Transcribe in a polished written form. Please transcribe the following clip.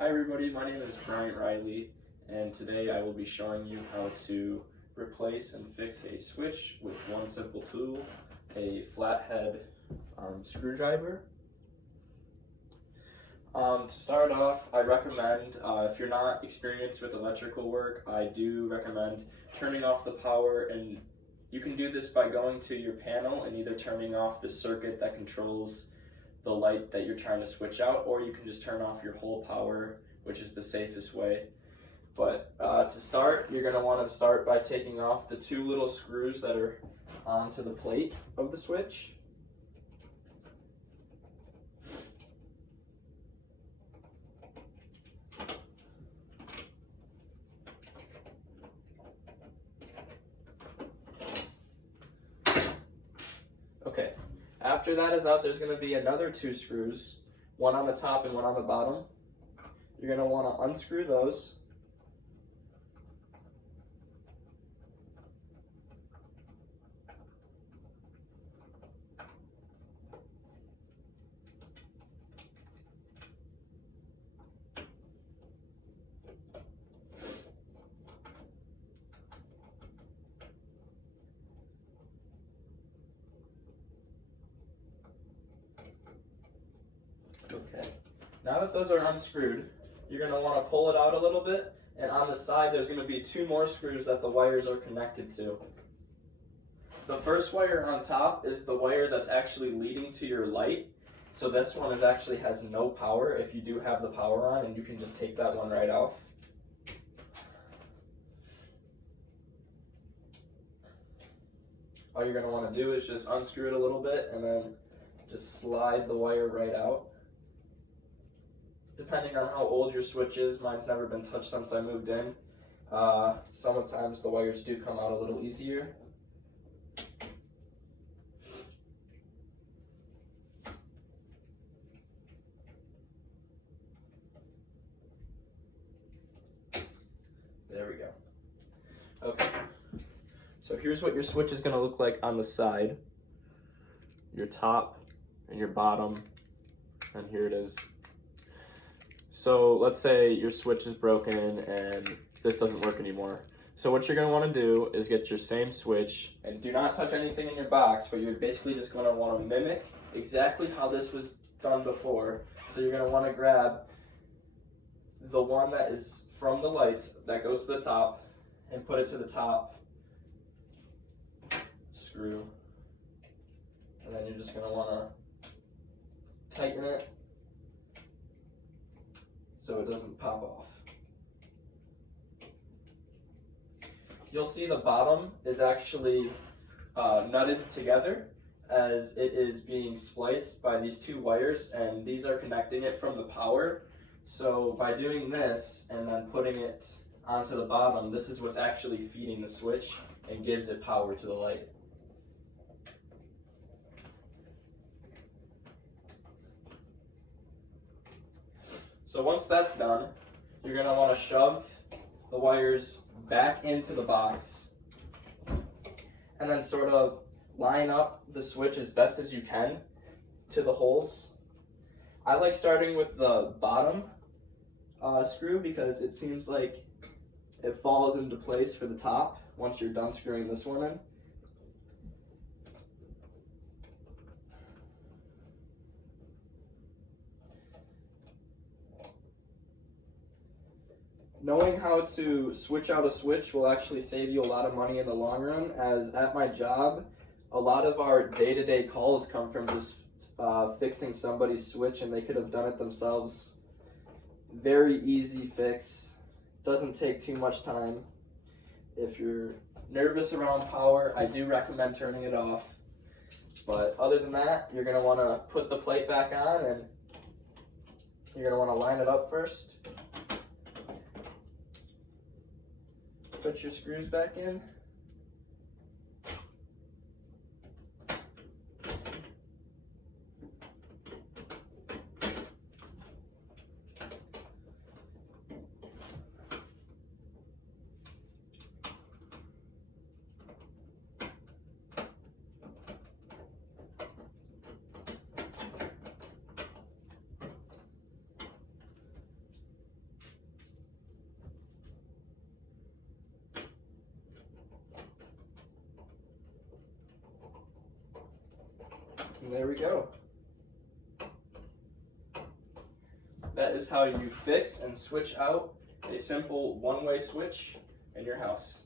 Hi everybody, my name is Bryant Riley, and today I will be showing you how to replace and fix a switch with one simple tool, a flathead screwdriver. To start off, I recommend, if you're not experienced with electrical work, I do recommend turning off the power, and you can do this by going to your panel and either turning off the circuit that controls the light that you're trying to switch out, or you can just turn off your whole power, which is the safest way. But to start, you're going to want to start by taking off the two little screws that are onto the plate of the switch. Okay, after that is out, there's going to be another two screws, one on the top and one on the bottom. You're going to want to unscrew those. Okay, now that those are unscrewed, you're going to want to pull it out a little bit, and on the side there's going to be two more screws that the wires are connected to. The first wire on top is the wire that's actually leading to your light, so this one actually has no power if you do have the power on, and you can just take that one right off. All you're going to want to do is just unscrew it a little bit and then just slide the wire right out. Depending on how old your switch is, mine's never been touched since I moved in. Sometimes the wires do come out a little easier. There we go. Okay. So here's what your switch is going to look like on the side. Your top and your bottom, and here it is. So let's say your switch is broken and this doesn't work anymore. So what you're going to want to do is get your same switch, and do not touch anything in your box, but you're basically just going to want to mimic exactly how this was done before. So you're going to want to grab the one that is from the lights that goes to the top and put it to the top screw, and then you're just going to want to tighten it so it doesn't pop off. You'll see the bottom is actually nutted together as it is being spliced by these two wires, and these are connecting it from the power. So by doing this and then putting it onto the bottom, this is what's actually feeding the switch and gives it power to the light. So once that's done, you're going to want to shove the wires back into the box and then sort of line up the switch as best as you can to the holes. I like starting with the bottom screw because it seems like it falls into place for the top once you're done screwing this one in. Knowing how to switch out a switch will actually save you a lot of money in the long run, as at my job, a lot of our day-to-day calls come from just fixing somebody's switch, and they could have done it themselves. Very easy fix, doesn't take too much time. If you're nervous around power, I do recommend turning it off. But other than that, you're going to want to put the plate back on, and you're going to want to line it up first. Put your screws back in. And there we go. That is how you fix and switch out a simple one-way switch in your house.